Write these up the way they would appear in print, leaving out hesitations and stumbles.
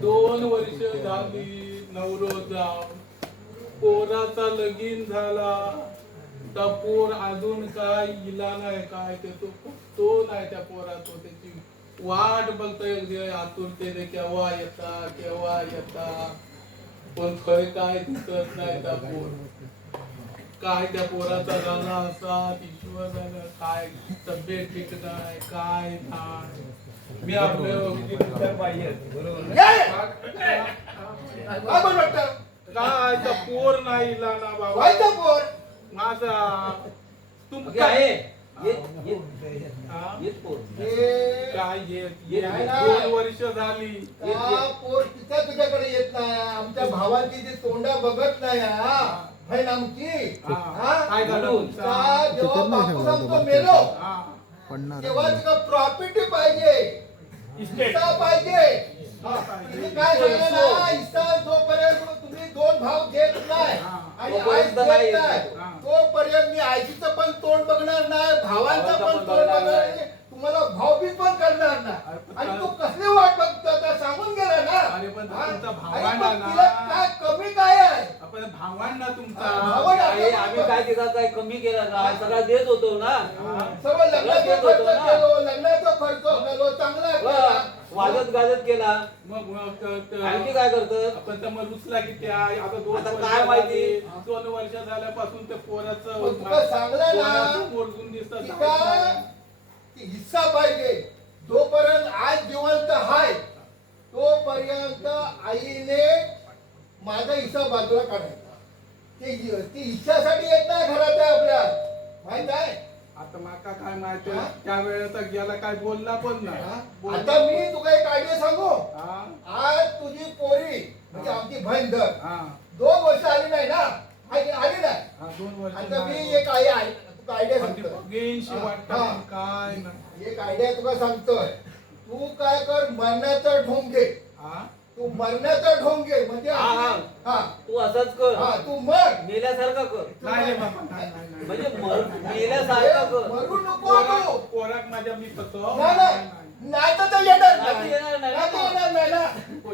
2 वर्ष झाली नवरो जाऊन, पोराचा लगीन झाला, तर पोर अजून काय इला नाही, काय ते तो नाही त्या पोरातो, त्याची वाट बघतोय आतुरतेने, केव्हा येता, पण खरं काय दिसत नाही त्या पोर. काय त्या पोराचा झाला असा ईश्वर झाला, काय तब्येत ठीक नाही, काय नाही. मी आपलं काय तर पोर नाही इला ना बाबा, पोर माझा तुमचा आहे काय येत 2 वर्ष झाली. पोर तिचा तुझ्याकडे येत नाही. आमच्या भावाची जी तोंडा बघत नाही बहीण आमची. काय झालं जेव्हा बापू सांगतो मेलो, तेव्हा तुला प्रॉपर्टी पाहिजे, हिस्सा पाहिजे. तुम्ही काय सांगा ना, हिस्सा जोपर्यंत तुम्ही 2 भाव घेत नाही आणि आईच देत नाही, तोपर्यंत मी आईचं पण तोंड बघणार नाही, भावांचं पण तोंड बघणार नाही, तुम्हाला भाऊबीज पण करणार नाही. आणि तू कसली वाट बघतो आता सांगून गेला ना. अरे पण तुमचा अरे भावांना पण तिला काय कमी काय आहे? आपण भावांना तुमचा आम्ही काय केला, काय कमी केला का? सगळा देत होतो ना. सर्व लग्नाचा खर्च केलो, लग्नाचा खर्च केलो, चांगला केला. वाजत गाजत केला. मग आणखी काय करतात? आपण तर मग रुसला की त्या आता 2 आता काय माहिती? 2 वर्ष झाल्यापासून ते पोराचं पण तुला सांगलं ना, पोरगून दिसत तिला ती हिस्सा पाहिजे. जोपर्यंत आज जिवंत आहे तोपर्यंत आईने माझा हिस्सा बाजूला काढायचा. ती हिस्सासाठी येत नाही घरात आहे आपल्या, माहित आहे. आता माका काय माहिती, त्या वेळेचा गेला काय बोलला पण नाही. आता मी तुला एक आयडिया सांगू. आज तुझी पोरी म्हणजे आमची बहीण धर 2 वर्ष आली नाही ना, आली नाही. 2 वर्ष आता मी एक आयडिया सांगतो. काय नाही. एक आयडिया तुला सांगतोय. तू काय कर, मरणाचा ढोंग घे. तू मरणाचा ढोंग घे, म्हणजे तू असंच कर. तू मर, मेल्यासारखा कर. नाही रे बाबा, नाही. म्हणजे मेल्यासारखा कर. मरू नको तू. पोराक माझ्या मी तसं नाही तर ते येणार नाही नाही. येणार नाही. नाही तर येणार नाही ना.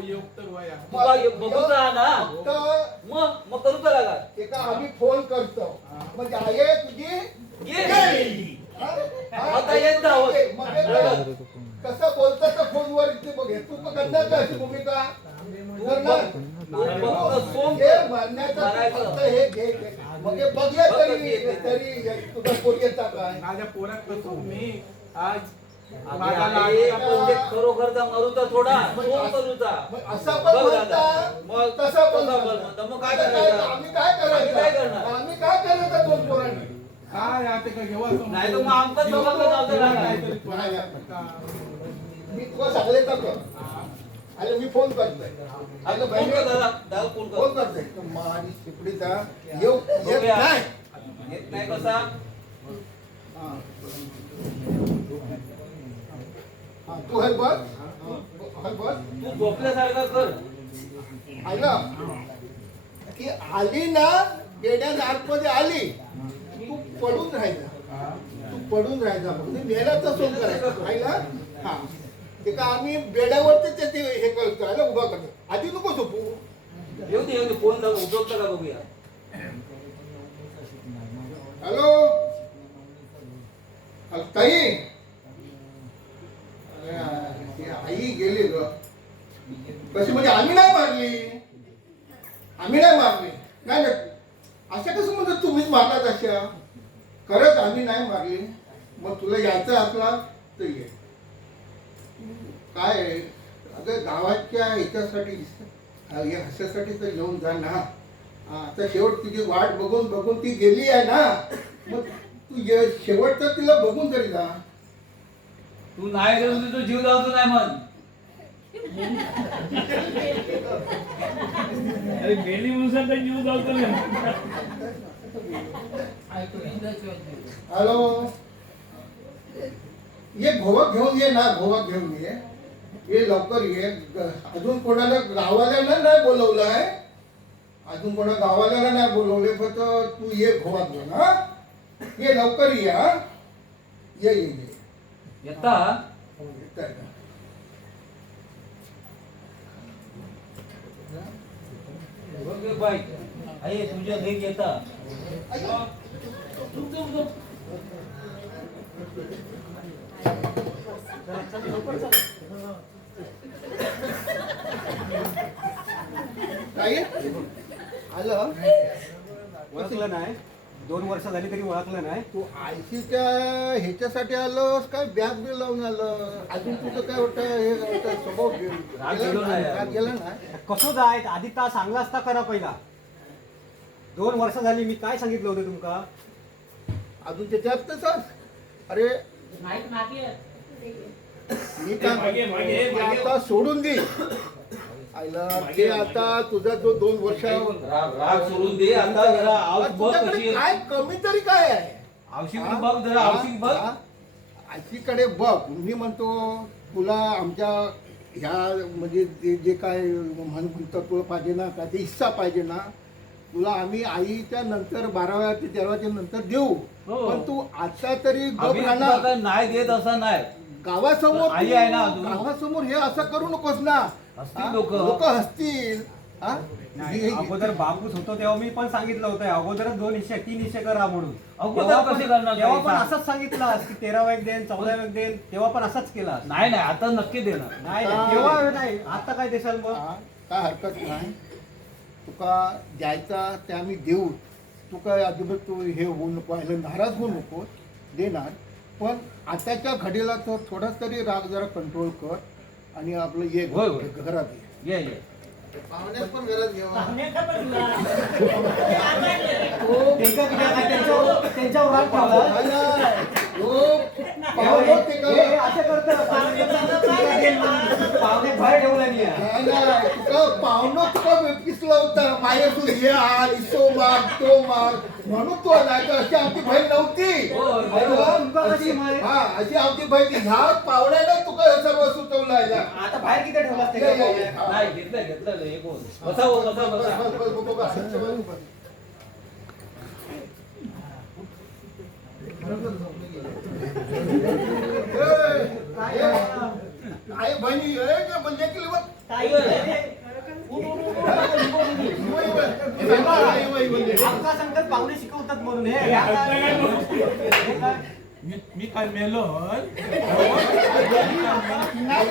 योग तर वया तुला बघून राहा ना. फक्त मग करू का लागा? एका आम्ही फोन करतो, म्हणजे आहे तुझी गेली. आता येत जावं. कसं बोलतात तर फोनवर इथे बघ. तू करणार का अशी भूमिका करणार? मरण्याचा फक्त हे घे. मग हे बघूया तरी तुझा पोरगेचा काय. माझ्या पोरात कसं मी आज खरोखरचा मरूचा थोडा करूचा असा पण बोलता, मग तसा पण बोलता. मग काय आता करायचं? आम्ही काय करायचं? आम्ही काय करायचं 2 पोरांनी? काय आता का घेवा नाही तर मग आमचं समजलं काहीतरी मी तुला सांगले तर कर. अरे मी फोन करतोय. आता फोन कर दादा, फोन कर. फोन करतोय. माझी शिपडीचा येत नाही. येत नाही कसा? तू हे बघ, तू झोपल्यासारखा कर. आला की आली ना, बेड्या आतमध्ये आली, तू पडून राहायचा. म्हणजे बेड्याचा सोन करायचा. आईला हा ते का आम्ही बेड्यावरती ते हे करतो, आला उभा करतो. आधी नको झोपू. येऊ दे फोन जाऊ उद्योग का बघूया. हॅलो ताई. आई गेली ग. कशी म्हणजे आम्ही नाही मारली नाही. अशा कसं म्हणतात तुम्हीच मारलात अशा? खरंच आम्ही नाही मारली. मग तुला यायचं असला तर ये. काय अगं गावाच्या ह्याच्यासाठी ह्याच्यासाठी तर येऊन जा ना. आता शेवट तुझी वाट बघून ती गेली आहे ना. मग तू शेवटचं तिला बघून तरी जा. तू नाही गेलो तुझा जीव जातो नाही म्हण. अरे गेली म्हणून तर जीव जातो ना. हॅलो, ये घोवक घेऊन ये ना. ये लवकर ये. अजून कोणाला गावाला नाही बोलवलं आहे. अजून कोणा गावाला नाही बोलवले. फक्त तू ये घोवा घेऊन. ये लवकर ये. ये येता काय बघ रे बाई आहे तुझ्या घरी येता काय आलं ओळखलं नाही 2 वर्ष झाली तरी ओळखलं नाही. तू आयसीच्या ह्याच्यासाठी आलोस काय बॅग बी लावून आलं अजून तुझं काय होतं हे होतं, स्वभाव राग गेलो नाही. राग गेला नाही कसं जाय आधी ता सांगला असता करा पहिला. 2 वर्ष झाली मी काय सांगितलं होतं तुमका. अजून त्याच्यात तसंच अरे मी काय मागे, मागे, म्हणतो, मागे. आता सोडून दे आईला ते आता तुझा जो 2 वर्ष राग सोडून दे आता जरा औषध बघ तुझ्याकडे कशी काय कमी तरी काय आहे औषध बघ जरा औषध बघ आजीकडे बघ मी म्हणतो तुला आमच्या ह्या म्हणजे जे काय म्हणतो तुला पाहिजे ना काय ते हिस्सा पाहिजे ना तुला आम्ही आईच्या नंतर 12व्या ते 13व्याच्या नंतर देऊ हो. पण तू आता तरी गप आम्ही राहणार तुला नाही देत असं नाही गावासमोर आई आहे ना अजून. गावासमोर हे असं करू नकोस ना हसतील लोकं. लोक हसतील हा? नाही, अगोदर बापूस होतो तेव्हा मी पण सांगितलं होतं अगोदरच 2 हिस्से 3 हिस्से करा म्हणून. अगोदर तेव्हा कसे पण- करणार तेव्हा काही पण सांग. असंच सांगितलं की 13 वेग देईन 14 वेग देईन तेव्हा पण असंच केला. नाही नाही आता नक्की देणार नाही नाही, तेव्हा नाही आता काय देशाल मग. हा, काय हरकत नाही तुका द्यायचा ते आम्ही देऊ तू काय अजिबात तू हे होऊ नको ह्याला नाराज होऊ नको देणार पण आताच्या घडीला तो थोडाच तरी राग जरा कंट्रोल कर आणि आपलं ये होय, होय. घरात ये ये पाहुण्यात पण घरात घेऊ त्यांच्या त्यांच्यावर राग ठेवला. हे असं करतं पाहुणे बाहेर ठेवला नाही. तुका पाहुणं तुका पिसलं होतं माझ्यातून हे आण इसो माग तो माग म्हणून तो नाही तर अशी आमची बहीण नव्हती कशी माय? हा अशी आमची बहीण ह्या पाहुण्याने तुका हे सर्व सुचवलं आहे ना. आता बाहेर किती ठेवला ये, ये, ये. त्याच्या नाही घेतलं घेतलं हे बोल बसा हो, बसा बस, बसा बस, बस, बस, बस, बस. आई बहिणी म्हणजे की आमका सांगतात पाहुणे शिकवतात म्हणून हे आता- मी काय मेलो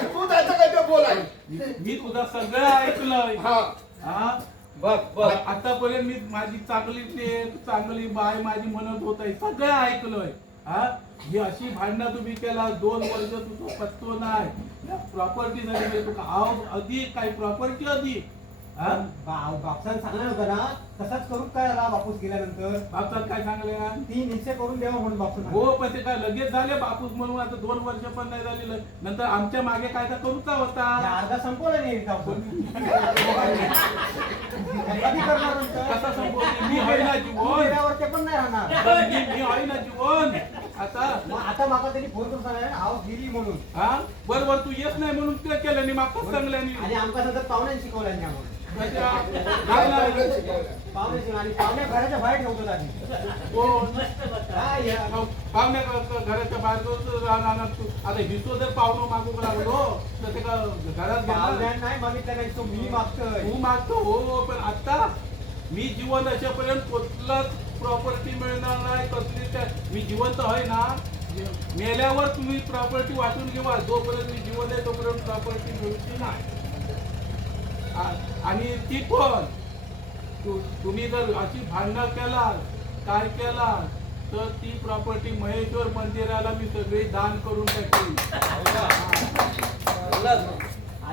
तू जायचं काय ते बोल आई. मी तुझा सगळं ऐकलंय हा हा बघ बघ आतापर्यंत मी माझी चांगली लेक चांगली बाय माझी म्हणत होत आहे सगळं ऐकलंय हा ही अशी भांडणं तुम्ही केला 2 वर्ष तुझा पत्तो नाही प्रॉपर्टी झाली तुका आव अधिक काय प्रॉपर्टी अधिक हा बापसान सांगणार होता ना तसाच करून काय झाला बापूस गेल्यानंतर बापसात काय सांगले 3 हिस्से करून द्यावा म्हणून बापूस हो पण ते काय लगेच झाले बापूस म्हणून आता 2 वर्ष पण नाही झालेलं नंतर आमच्या मागे कायदा करूचा होता अर्धा संपवला नाही का आपण? कधी करणार नंतर? कसा संपवते मी आहे ना जीवन गेल्यावर ते पण नाही राहणार. मी आहे ना जीवन आता मग आता माका त्यांनी फोन करून सांगायला हाव गेली म्हणून हा बरोबर तू येत नाही म्हणून ते केलं नाही मागचं चांगल्याने आणि आमका सध्या पाहुण्यांनी शिकवलं नाही आम्हाला. काय नाही पाहुणे शिकवलं आणि पाहुणे घराच्या बाहेर ठेवतो आधी. काय या? पाहुण्या घराच्या बाहेर राहणार तू आता हिस्सो जर पाहुणं मागू लागलो तर ते का घरात घेणार पाहुण्यांना नाही मागितलं नाही तो मी मागतोय. तू मागतो हो पण आता मी जिवंत असेपर्यंत कुठलाच प्रॉपर्टी मिळणार नाही कसली काय मी जिवंत आहे ना मेल्यावर तुम्ही प्रॉपर्टी वाटून घेवा जोपर्यंत मी जिवंत आहे तोपर्यंत प्रॉपर्टी मिळते नाही आणि ती पण तुम्ही जर अशी भांडणं केला काय केला तर ती प्रॉपर्टी महेश्वर मंदिराला मी सगळी दान करून टाकली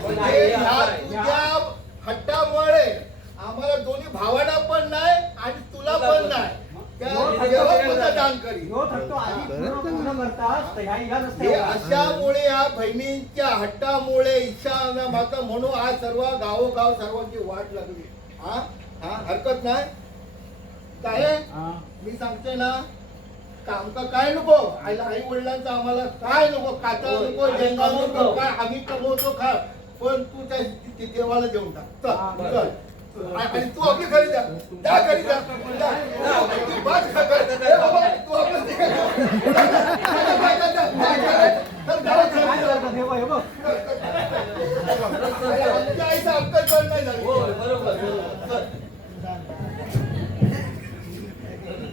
म्हणजे ह्या तुझ्या हट्टामुळे आम्हाला दोन्ही भावांना पण नाही आणि तुला पण नाही त्या देवापुरतं दान करी ह्यो थकतो आधी पूर्ण करतास तर ह्या इला हे नसते. अशामुळे या बहिणींच्या हट्टामुळे इच्छा माता म्हणून आज सर्व गावोगाव सर्वांची वाट लागली हा हा हरकत नाही काय हा. मी सांगते ना आमका काय नको आई वडिलांचं आम्हाला काय नको काटा नको जेंगा नको काय आम्ही कमवतो खा पण तू त्या देवाला देऊन टाक चल चल आणि तू आपली घरी जा जा घरी जा तू बस घरी. ए बाबा, तू आपलं काय करतात हे